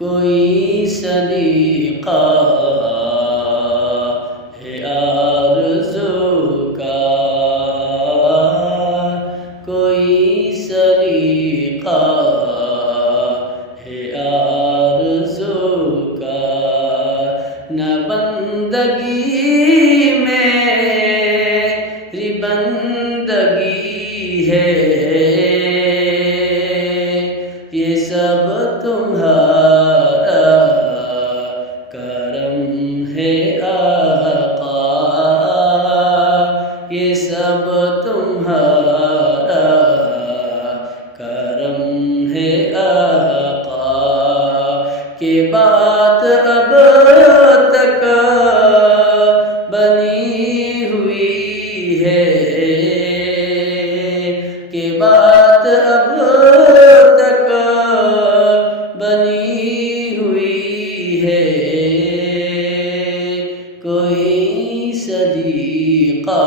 کوئی سلیقہ ہے آرزو کا، کوئی سلیقہ ہے آرزو کا، نہ بندگی میری بندگی ہے، یہ سب تمہارا کرم ہے آقا، یہ سب تمہارا کرم ہے آقا، کہ بات اب تک بنی ہوئی ہے، کہ بات اب تک بنی ہوئی ہے، کوئی صدیقہ